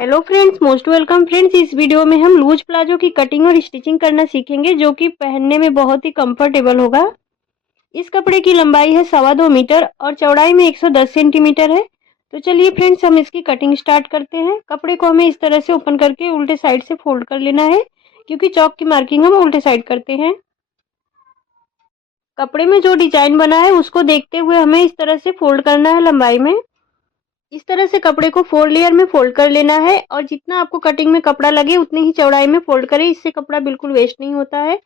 Hello friends, most welcome friends. इस video में हम लूज प्लाजो की कटिंग और स्टिचिंग करना सीखेंगे जो कि पहनने में बहुत ही कंफर्टेबल होगा। इस कपड़े की लंबाई है 2.25 मीटर और चौड़ाई में 110 सेंटीमीटर है। तो चलिए फ्रेंड्स, हम इसकी कटिंग स्टार्ट करते हैं। कपड़े को हमें इस तरह से ओपन करके उल्टे साइड से फोल्ड कर लेना है, क्योंकि चौक की मार्किंग हम उल्टे साइड करते हैं। कपड़े में जो डिजाइन बना है उसको देखते हुए हमें इस तरह से फोल्ड करना है लंबाई में। इस तरह से कपड़े को 4 लेयर में फोल्ड कर लेना है और जितना आपको कटिंग में कपड़ा लगे उतनी ही चौड़ाई में फोल्ड करें, इससे कपड़ा बिल्कुल वेस्ट नहीं होता है।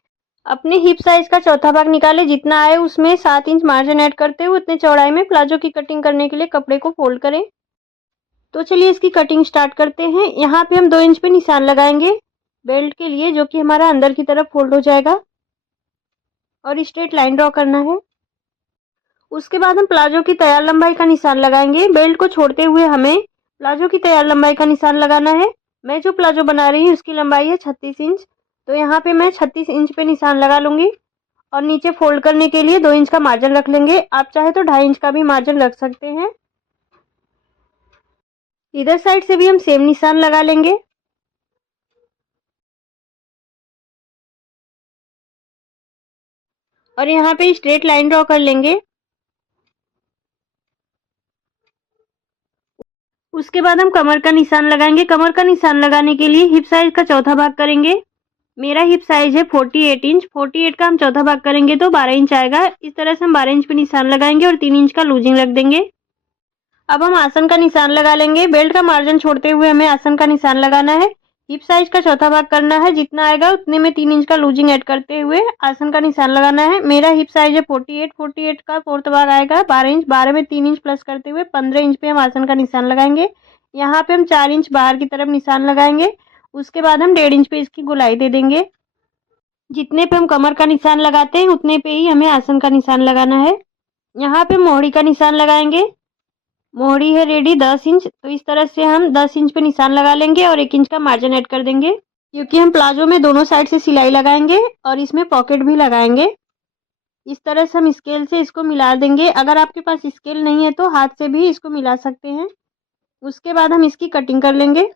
अपने हिप साइज का चौथा भाग निकालें, जितना आए उसमें 7 इंच मार्जिन ऐड करते हुए उतने चौड़ाई में प्लाजो की कटिंग करने के लिए कपड़े को फोल्ड करें। तो चलिए इसकी कटिंग स्टार्ट करते हैं। यहाँ पे हम 2 इंच पे निशान लगाएंगे बेल्ट के लिए, जो कि हमारा अंदर की तरफ फोल्ड हो जाएगा, और स्ट्रेट लाइन ड्रॉ करना है। उसके बाद हम प्लाजो की तैयार लंबाई का निशान लगाएंगे। बेल्ट को छोड़ते हुए हमें प्लाजो की तैयार लंबाई का निशान लगाना है। मैं जो प्लाजो बना रही हूँ उसकी लंबाई है 36 इंच, तो यहाँ पे मैं 36 इंच पे निशान लगा लूंगी और नीचे फोल्ड करने के लिए 2 इंच का मार्जिन रख लेंगे। आप चाहे तो 2.5 इंच का भी मार्जिन रख सकते हैं। इधर साइड से भी हम सेम निशान लगा लेंगे। और यहाँ पे स्ट्रेट लाइन ड्रॉ कर लेंगे। उसके बाद हम कमर का निशान लगाएंगे। कमर का निशान लगाने के लिए हिप साइज का चौथा भाग करेंगे। मेरा हिप साइज है 48 इंच। 48 का हम चौथा भाग करेंगे तो 12 इंच आएगा। इस तरह से हम 12 इंच पे निशान लगाएंगे और 3 इंच का लूजिंग रख देंगे। अब हम आसन का निशान लगा लेंगे। बेल्ट का मार्जिन छोड़ते हुए हमें आसन का निशान लगाना है। हिप साइज का चौथा भाग करना है, जितना आएगा उतने में 3 इंच का लूजिंग ऐड करते हुए आसन का निशान लगाना है। मेरा हिप साइज है 48 का फोर्थ भाग आएगा 12 इंच। 12 में 3 इंच प्लस करते हुए 15 इंच पे हम आसन का निशान लगाएंगे। यहाँ पे हम 4 इंच बाहर की तरफ निशान लगाएंगे। उसके बाद हम 1.5 इंच पे इसकी गोलाई दे देंगे। जितने पे हम कमर का निशान लगाते हैं उतने पे ही हमें आसन का निशान लगाना है। यहाँ पे मोहरी का निशान लगाएंगे। मोहरी है रेडी 10 इंच, तो इस तरह से हम 10 इंच पे निशान लगा लेंगे और 1 इंच का मार्जिन ऐड कर देंगे, क्योंकि हम प्लाजो में दोनों साइड से सिलाई लगाएंगे और इसमें पॉकेट भी लगाएंगे। इस तरह से हम स्केल से इसको मिला देंगे। अगर आपके पास स्केल नहीं है तो हाथ से भी इसको मिला सकते हैं। उसके बाद हम इसकी कटिंग कर लेंगे।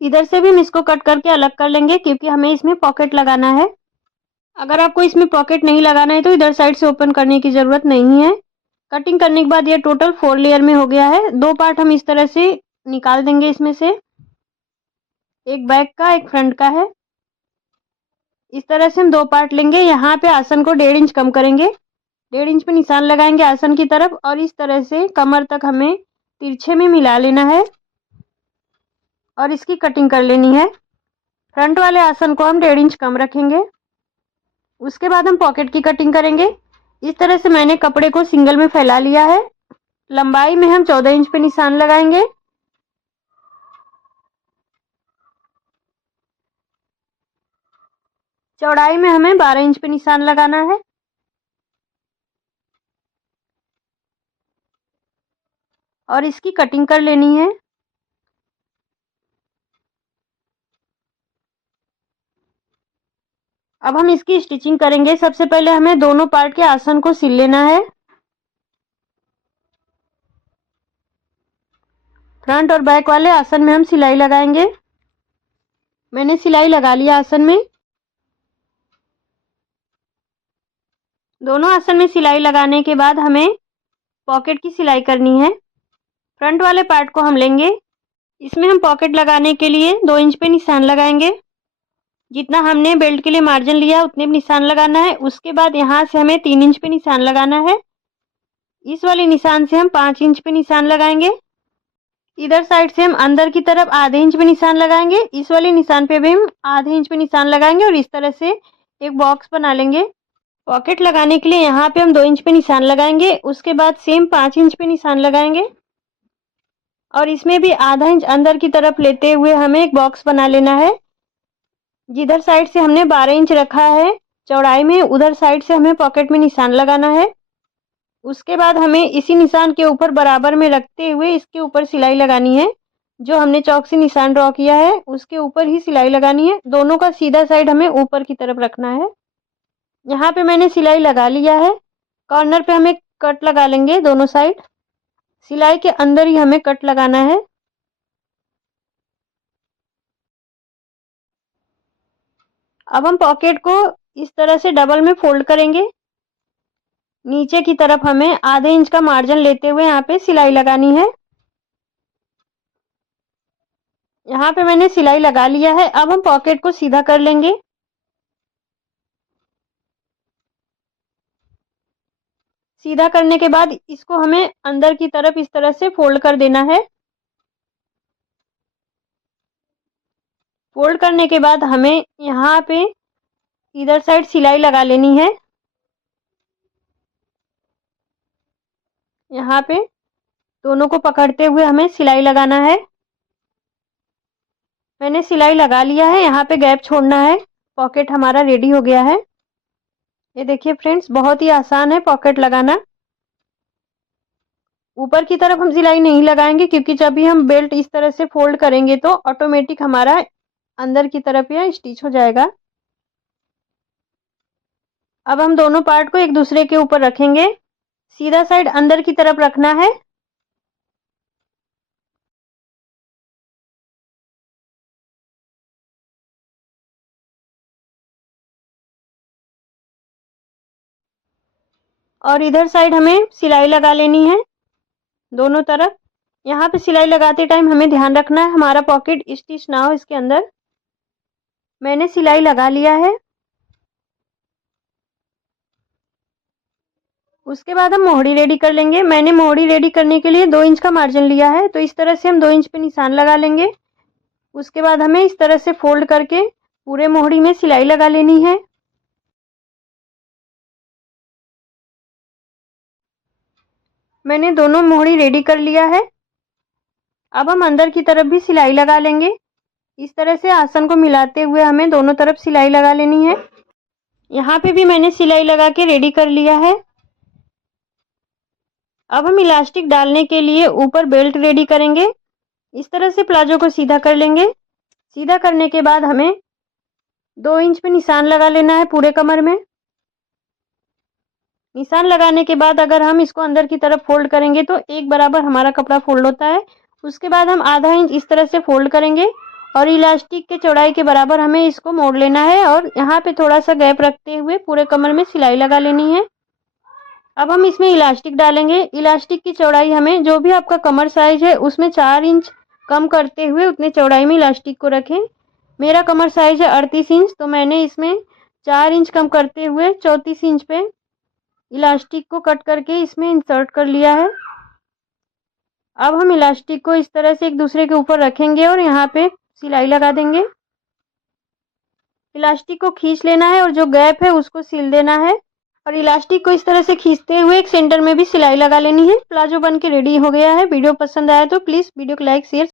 इधर से भी हम इसको कट करके अलग कर लेंगे, क्योंकि हमें इसमें पॉकेट लगाना है। अगर आपको इसमें पॉकेट नहीं लगाना है तो इधर साइड से ओपन करने की ज़रूरत नहीं है। कटिंग करने के बाद ये टोटल 4 लेयर में हो गया है। 2 पार्ट हम इस तरह से निकाल देंगे इसमें से, एक बैक का एक फ्रंट का है। इस तरह से हम 2 पार्ट लेंगे। यहाँ पे आसन को 1.5 इंच कम करेंगे। 1.5 इंच पे निशान लगाएंगे आसन की तरफ और इस तरह से कमर तक हमें तिरछे में मिला लेना है और इसकी कटिंग कर लेनी है। फ्रंट वाले आसन को हम 1.5 इंच कम रखेंगे। उसके बाद हम पॉकेट की कटिंग करेंगे। इस तरह से मैंने कपड़े को सिंगल में फैला लिया है। लंबाई में हम 14 इंच पे निशान लगाएंगे। चौड़ाई में हमें 12 इंच पे निशान लगाना है। और इसकी कटिंग कर लेनी है। अब हम इसकी स्टिचिंग करेंगे। सबसे पहले हमें दोनों पार्ट के आसन को सिल लेना है। फ्रंट और बैक वाले आसन में हम सिलाई लगाएंगे। मैंने सिलाई लगा लिया आसन में। दोनों आसन में सिलाई लगाने के बाद हमें पॉकेट की सिलाई करनी है। फ्रंट वाले पार्ट को हम लेंगे। इसमें हम पॉकेट लगाने के लिए 2 इंच पे निशान लगाएंगे। जितना हमने बेल्ट के लिए मार्जिन लिया उतने पे निशान लगाना है। उसके बाद यहाँ से हमें 3 इंच पे निशान लगाना है। इस वाले निशान से हम 5 इंच पे निशान लगाएंगे। इधर साइड से हम अंदर की तरफ आधे इंच पे निशान लगाएंगे। इस वाले निशान पे भी हम आधे इंच पे निशान लगाएंगे और इस तरह से एक बॉक्स बना लेंगे। पॉकेट लगाने के लिए यहाँ पे हम 2 इंच पे निशान लगाएंगे। उसके बाद सेम 5 इंच पे निशान लगाएंगे और इसमें भी आधा इंच अंदर की तरफ लेते हुए हमें एक बॉक्स बना लेना है। जिधर साइड से हमने 12 इंच रखा है चौड़ाई में, उधर साइड से हमें पॉकेट में निशान लगाना है। उसके बाद हमें इसी निशान के ऊपर बराबर में रखते हुए इसके ऊपर सिलाई लगानी है। जो हमने चौक से निशान ड्रॉ किया है उसके ऊपर ही सिलाई लगानी है। दोनों का सीधा साइड हमें ऊपर की तरफ रखना है। यहाँ पे मैंने सिलाई लगा लिया है। कॉर्नर पे हमें कट लगा लेंगे दोनों साइड। सिलाई के अंदर ही हमें कट लगाना है। अब हम पॉकेट को इस तरह से डबल में फोल्ड करेंगे। नीचे की तरफ हमें आधे इंच का मार्जिन लेते हुए यहाँ पे सिलाई लगानी है। यहाँ पे मैंने सिलाई लगा लिया है। अब हम पॉकेट को सीधा कर लेंगे। सीधा करने के बाद इसको हमें अंदर की तरफ इस तरह से फोल्ड कर देना है। फोल्ड करने के बाद हमें यहाँ पे इधर साइड सिलाई लगा लेनी है। यहाँ पे दोनों को पकड़ते हुए हमें सिलाई लगाना है। मैंने सिलाई लगा लिया है। यहाँ पे गैप छोड़ना है। पॉकेट हमारा रेडी हो गया है। ये देखिए फ्रेंड्स, बहुत ही आसान है पॉकेट लगाना। ऊपर की तरफ हम सिलाई नहीं लगाएंगे क्योंकि जब भी हम बेल्ट इस तरह से फोल्ड करेंगे तो ऑटोमेटिक हमारा अंदर की तरफ यह स्टिच हो जाएगा। अब हम दोनों पार्ट को एक दूसरे के ऊपर रखेंगे। सीधा साइड अंदर की तरफ रखना है। और इधर साइड हमें सिलाई लगा लेनी है दोनों तरफ। यहाँ पे सिलाई लगाते टाइम हमें ध्यान रखना है हमारा पॉकेट स्टिच ना हो इसके अंदर। मैंने सिलाई लगा लिया है। उसके बाद हम मोहरी रेडी कर लेंगे। मैंने मोहरी रेडी करने के लिए 2 इंच का मार्जिन लिया है, तो इस तरह से हम 2 इंच पे निशान लगा लेंगे। उसके बाद हमें इस तरह से फोल्ड करके पूरे मोहरी में सिलाई लगा लेनी है। मैंने दोनों मोहरी रेडी कर लिया है। अब हम अंदर की तरफ भी सिलाई लगा लेंगे। इस तरह से आसन को मिलाते हुए हमें दोनों तरफ सिलाई लगा लेनी है। यहाँ पे भी मैंने सिलाई लगा के रेडी कर लिया है। अब हम इलास्टिक डालने के लिए ऊपर बेल्ट रेडी करेंगे। इस तरह से प्लाजो को सीधा कर लेंगे। सीधा करने के बाद हमें 2 इंच पे निशान लगा लेना है पूरे कमर में। निशान लगाने के बाद अगर हम इसको अंदर की तरफ फोल्ड करेंगे तो एक बराबर हमारा कपड़ा फोल्ड होता है। उसके बाद हम आधा इंच इस तरह से फोल्ड करेंगे और इलास्टिक के चौड़ाई के बराबर हमें इसको मोड़ लेना है और यहाँ पे थोड़ा सा गैप रखते हुए पूरे कमर में सिलाई लगा लेनी है। अब हम इसमें इलास्टिक डालेंगे। इलास्टिक की चौड़ाई हमें जो भी आपका कमर साइज है उसमें 4 इंच कम करते हुए उतने चौड़ाई में इलास्टिक को रखें। मेरा कमर साइज है 38 इंच, तो मैंने इसमें 4 इंच कम करते हुए 34 इंच पे इलास्टिक को कट करके इसमें इंसर्ट कर लिया है। अब हम इलास्टिक को इस तरह से एक दूसरे के ऊपर रखेंगे और यहाँ पे सिलाई लगा देंगे। इलास्टिक को खींच लेना है और जो गैप है उसको सिल देना है और इलास्टिक को इस तरह से खींचते हुए एक सेंटर में भी सिलाई लगा लेनी है। प्लाजो बन के रेडी हो गया है। वीडियो पसंद आया तो प्लीज़ वीडियो को लाइक शेयर